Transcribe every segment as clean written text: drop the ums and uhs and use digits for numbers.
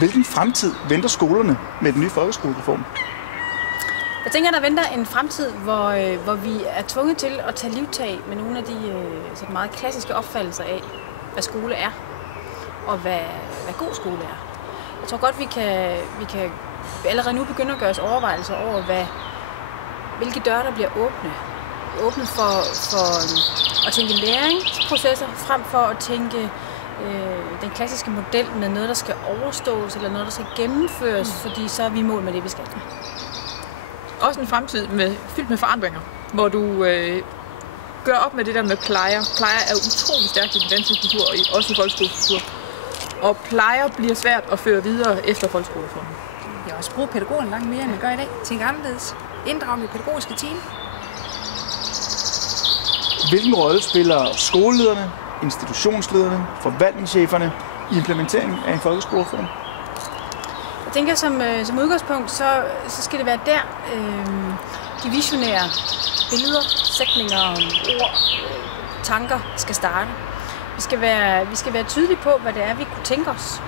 Hvilken fremtid venter skolerne med den nye folkeskolereform? Jeg tænker, der venter en fremtid, hvor vi er tvunget til at tage livtag med nogle af de meget klassiske opfattelser af, hvad skole er, og hvad god skole er. Jeg tror godt, vi kan allerede nu begynde at gøre os overvejelser over, hvilke døre, der bliver åbne for at tænke læringsprocesser, frem for at tænke den klassiske model med noget, der skal overstås, eller noget, der skal gennemføres, fordi så er vi i mål med det, vi skal. Også en fremtid fyldt med forandringer, hvor du gør op med det der med plejer. Plejer er utrolig stærkt i den danske kultur, og også i folkeskolekultur. Og plejer bliver svært at føre videre efter folkeskolereformen. Jeg også bruge pædagogerne langt mere, end vi gør i dag. Tænk anderledes. Inddragende pædagogiske team. Hvilken rolle spiller skolelederne, institutionslederne, forvaltningscheferne i implementeringen af en folkeskolereform? Jeg tænker, som udgangspunkt, så skal det være der, de visionære billeder, sætninger, ord, tanker skal starte. Vi skal være tydelige på, hvad det er, vi kunne tænke os.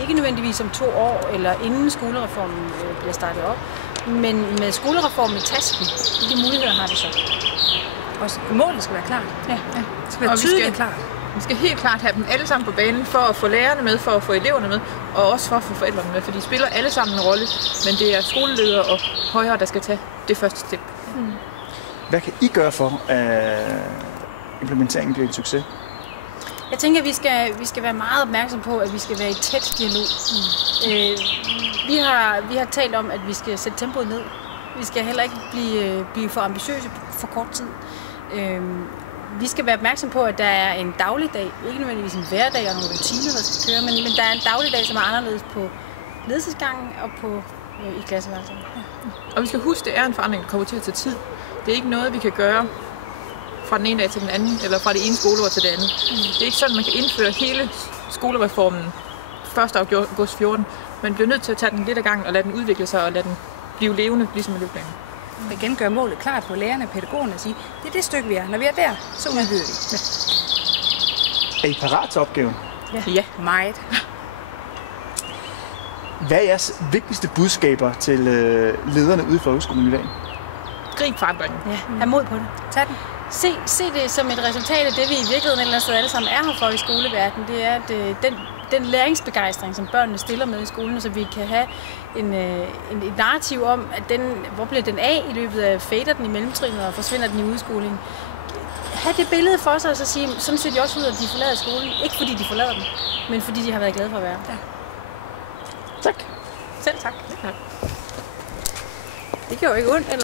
Ikke nødvendigvis om 2 år, eller inden skolereformen bliver startet op, men med skolereformen i tasken, hvilke muligheder har vi så? Også målet skal være klart. Ja. Det skal være tydeligt klart. Vi skal helt klart have dem alle sammen på banen for at få lærerne med, for at få eleverne med, og også for at få forældrene med, for de spiller alle sammen en rolle, men det er skoleledere og højere, der skal tage det første step. Hvad kan I gøre for, at implementeringen bliver en succes? Jeg tænker, at vi skal være meget opmærksom på, at vi skal være i tæt dialog. Vi har talt om, at vi skal sætte tempoet ned. Vi skal heller ikke blive for ambitiøse for kort tid. Vi skal være opmærksom på, at der er en dagligdag, ikke nødvendigvis en hverdag og nogle rutiner, der skal køre, men der er en dagligdag, som er anderledes på ledelsesgangen og i klasseværelserne. Ja. Og vi skal huske, at det er en forandring, der kommer til at tage tid. Det er ikke noget, vi kan gøre fra den ene dag til den anden, eller fra det ene skoleår til det andet. Det er ikke sådan, man kan indføre hele skolereformen 1. august 14. Man bliver nødt til at tage den lidt ad gangen og lade den udvikle sig og lade den blive levende, ligesom med løbplanen. Og igen gøre målet klart på lærerne og pædagogerne og sige, det er det stykke, vi er. Når vi er der, så udvider vi. Ja. Er I parat til opgaven? Ja. Meget. Hvad er jeres vigtigste budskaber til lederne ude i folkeskolen i dag? Grib forandringen. Ja, have mod på det. Tag den. Se det som et resultat af det, vi i virkeligheden ellers alle sammen er her for i skoleverdenen. Det er, at den læringsbegejstring, som børnene stiller med i skolen, så vi kan have et narrativ om, at hvor bliver den af i løbet af, fader den i mellemtrinnet og forsvinder den i udskolingen. Ha' det billede for sig og så sige, sådan ser de også ud, at de forlader skolen. Ikke fordi de forlader den, men fordi de har været glade for at være der. Tak. Selv tak. Det gjorde ikke ondt.